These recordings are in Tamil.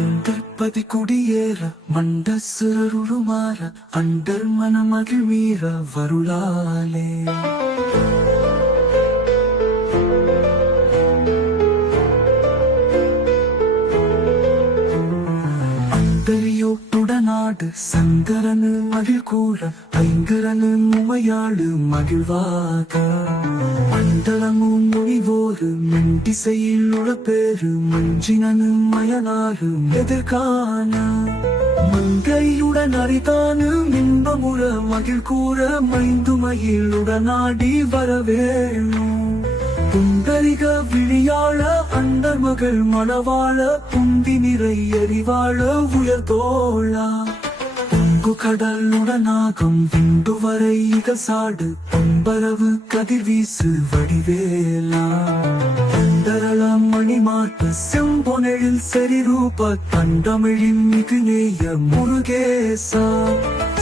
அண்டற்பதி குடியேற மண்ட சிறருமாற அண்டர் மனமகிழ் வீர வருளாலே நாடு சங்கரனு மகிழ் கூற ஐங்கரனு உமையாளு மகிழ்வாக மண்டலமும் மொழிவோரு மெண்டிசையில் உள்ள பேரு மஞ்சினனு மயனாறு எதிர்காண மங்கையுடன் அறிதானு இன்பமுற மகிழ் கூற மைந்து மகிழுடனாடி வரவேணும் புண்டரிக விழியாள அண்டர் மகள் மணவாள புந்தி நிறை எரிவாழ உயர்தோளா பொங்கு கடலுடனாகும் விண்டு வரை இகசாடு பொன்பரவு கதிர்வீசு வடிவேலா அண்டரள மணி மாட்ட செம்பொனெழில் செறிரூப தண்டமிழின் மிகு நேய முருகேசா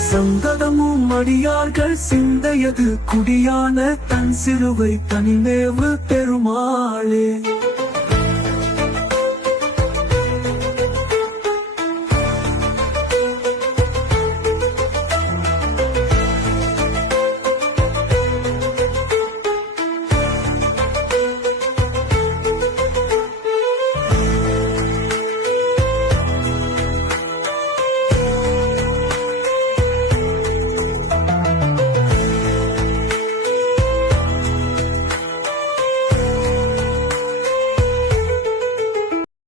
சந்ததமும் அடியார்கள் சிந்தையது குடியான தன் சிறுவை தனிமேவு பெருமாளே